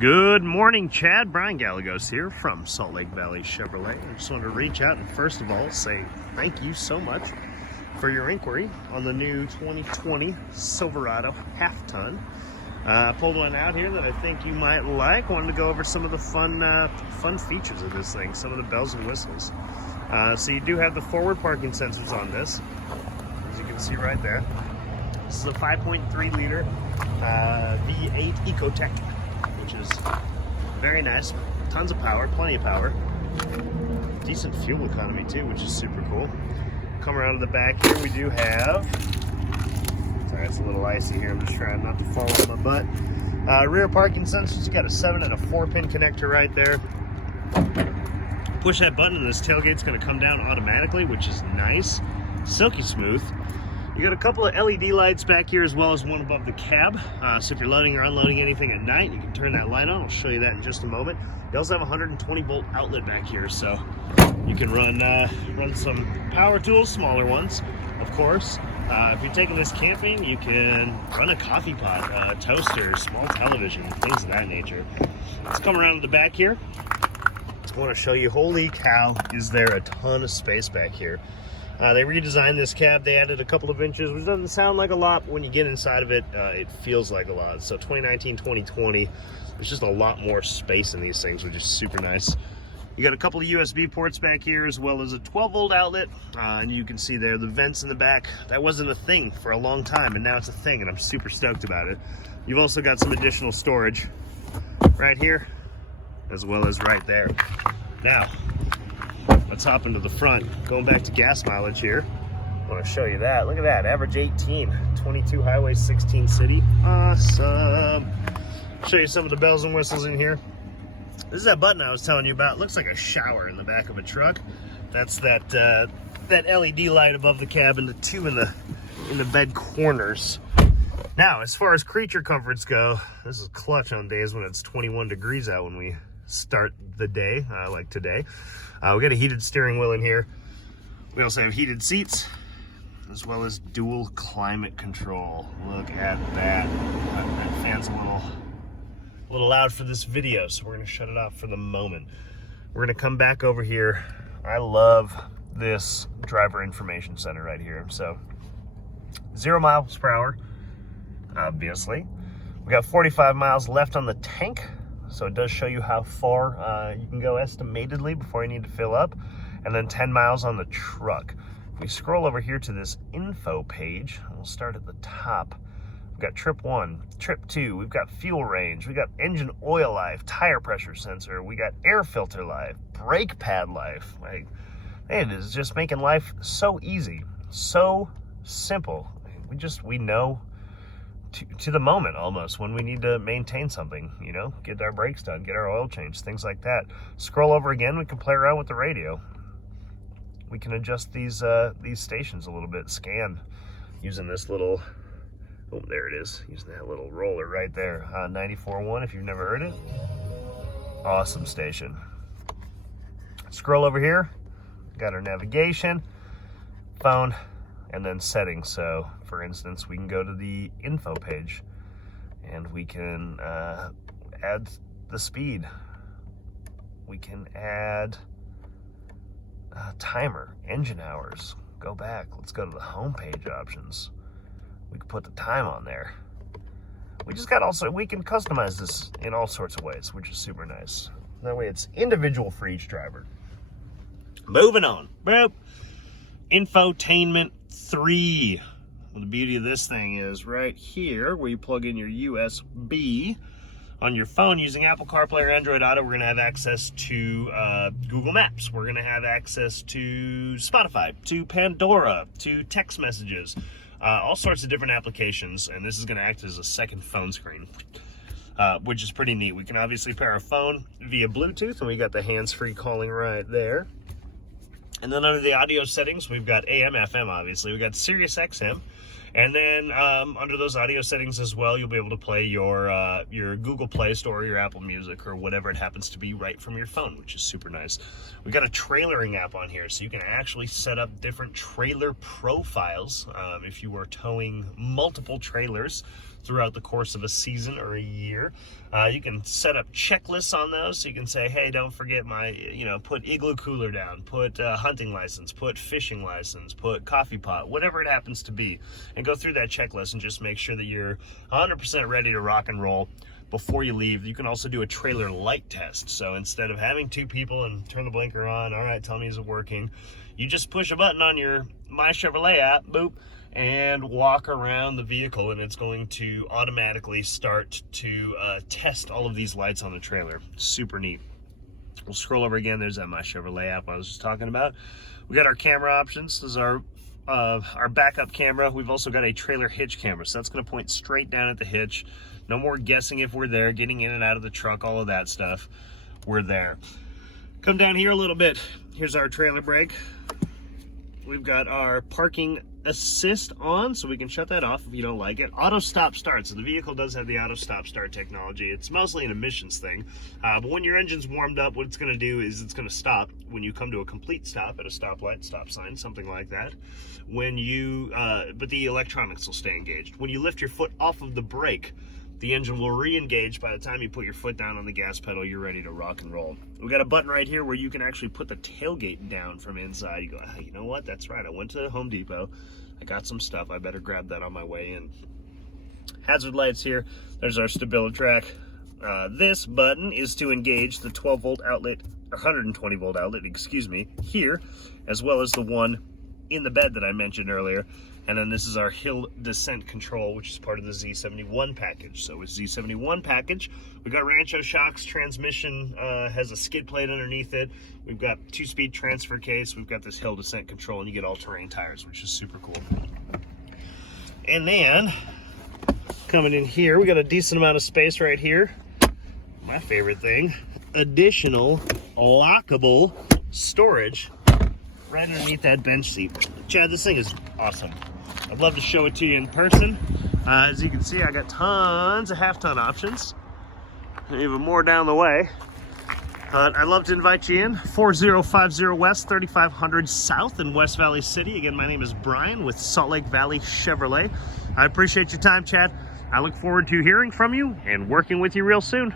Good morning, Chad. Brian Gallegos here from Salt Lake Valley Chevrolet. I just wanted to reach out and first of all say thank you so much for your inquiry on the new 2020 Silverado half-ton. I pulled one out here that I think you might like. Wanted to go over some of the fun features of this thing, some of the bells and whistles. So you do have the forward parking sensors on this, as you can see right there. This is a 5.3 liter V8 Ecotec, which is very nice. Tons of power, plenty of power. Decent fuel economy too, which is super cool. Come around to the back here, we do have, sorry, it's a little icy here. I'm just trying not to fall on my butt. Rear parking sensors, you got a 7 and a 4-pin connector right there. Push that button and this tailgate's gonna come down automatically, which is nice. Silky smooth. You got a couple of LED lights back here as well as one above the cab. So if you're loading or unloading anything at night, you can turn that light on. I'll show you that in just a moment. You also have a 120 volt outlet back here, so you can run some power tools, smaller ones, of course. If you're taking this camping, you can run a coffee pot, a toaster, small television, things of that nature. Let's come around to the back here. I want to show you, holy cow, is there a ton of space back here. They redesigned this cab. They added a couple of inches, which doesn't sound like a lot, but when you get inside of it, it feels like a lot. So 2019, 2020, there's just a lot more space in these things, which is super nice. You got a couple of USB ports back here, as well as a 12 volt outlet. And you can see there the vents in the back. That wasn't a thing for a long time, and now it's a thing, and I'm super stoked about it. You've also got some additional storage right here, as well as right there. Now, let's hop into the front. Going back to gas mileage here. I want to show you that. Look at that, average 18, 22 highway, 16 city. Awesome. Show you some of the bells and whistles in here. This is that button I was telling you about. It looks like a shower in the back of a truck. That's that LED light above the cab and the two in the bed corners. Now, as far as creature comforts go, this is clutch on days when it's 21 degrees out when we start the day, like today. We got a heated steering wheel in here. We also have heated seats, as well as dual climate control. Look at that. That fan's a little loud for this video, so we're gonna shut it off for the moment. We're gonna come back over here. I love this driver information center right here. So 0 miles per hour, obviously. We got 45 miles left on the tank. So it does show you how far you can go estimatedly before you need to fill up, and then 10 miles on the truck. If we scroll over here to this info page, we'll start at the top. We've got trip 1, trip 2, we've got fuel range, we got engine oil life, tire pressure sensor, we got air filter life, brake pad life. Like, it is just making life so easy, so simple. We know to the moment almost when we need to maintain something, you know, get our brakes done, get our oil changed, things like that. Scroll over again, we can play around with the radio. We can adjust these stations a little bit, scan using this little, oh, there it is, using that little roller right there. 94.1 if you've never heard it. Awesome station. Scroll over here, got our navigation, phone, and then settings. So for instance, we can go to the info page and we can add the speed. We can add a timer, engine hours. Go back, let's go to the home page options. We can put the time on there. We can customize this in all sorts of ways, which is super nice. That way it's individual for each driver. Moving on. Boop. Infotainment 3. Well, the beauty of this thing is right here where you plug in your USB on your phone using Apple CarPlay or Android Auto. We're going to have access to Google Maps. We're going to have access to Spotify, to Pandora, to text messages, all sorts of different applications. And this is going to act as a second phone screen, which is pretty neat. We can obviously pair our phone via Bluetooth, and we got the hands-free calling right there. And then under the audio settings, we've got AM, FM, obviously. We've got Sirius XM. And then under those audio settings as well, you'll be able to play your Google Play Store, your Apple Music, or whatever it happens to be right from your phone, which is super nice. We've got a trailering app on here, so you can actually set up different trailer profiles if you are towing multiple trailers. throughout the course of a season or a year. You can set up checklists on those, so you can say, hey, don't forget my, put igloo cooler down, put hunting license, put fishing license, put coffee pot, whatever it happens to be, and go through that checklist and just make sure that you're 100% ready to rock and roll before you leave. You can also do a trailer light test. So instead of having two people and turn the blinker on, all right, tell me is it working, you just push a button on your My Chevrolet app, boop, and walk around the vehicle, and it's going to automatically start to test all of these lights on the trailer. Super neat. We'll scroll over again. There's that My Chevrolet app I was just talking about. We got our camera options. This is our backup camera. We've also got a trailer hitch camera, so that's going to point straight down at the hitch. No more guessing if we're there, getting in and out of the truck, all of that stuff. We're there. Come down here a little bit. Here's our trailer brake. We've got our parking assist on, so we can shut that off if you don't like it. Auto stop start. So the vehicle does have the auto stop start technology. It's mostly an emissions thing, but when your engine's warmed up, what it's going to do is it's going to stop when you come to a complete stop at a stoplight, stop sign, something like that. When you but the electronics will stay engaged. When you lift your foot off of the brake, the engine will re-engage. By the time you put your foot down on the gas pedal, you're ready to rock and roll. We got a button right here where you can actually put the tailgate down from inside. You go, hey, you know what? That's right. I went to Home Depot. I got some stuff. I better grab that on my way in. Hazard lights here. There's our StabiliTrak. This button is to engage the 12 volt outlet, or 120 volt outlet, excuse me, here, as well as the one in the bed that I mentioned earlier. And then this is our hill descent control, which is part of the Z71 package. So with Z71 package, we've got Rancho shocks. Transmission has a skid plate underneath it. We've got 2-speed transfer case. We've got this hill descent control, and you get all-terrain tires, which is super cool. And then coming in here, we got a decent amount of space right here. My favorite thing, additional lockable storage right underneath that bench seat. Chad, this thing is awesome. I'd love to show it to you in person. As you can see, I got tons of half-ton options. Even more down the way. I'd love to invite you in. 4050 West, 3500 South in West Valley City. Again, my name is Brian with Salt Lake Valley Chevrolet. I appreciate your time, Chad. I look forward to hearing from you and working with you real soon.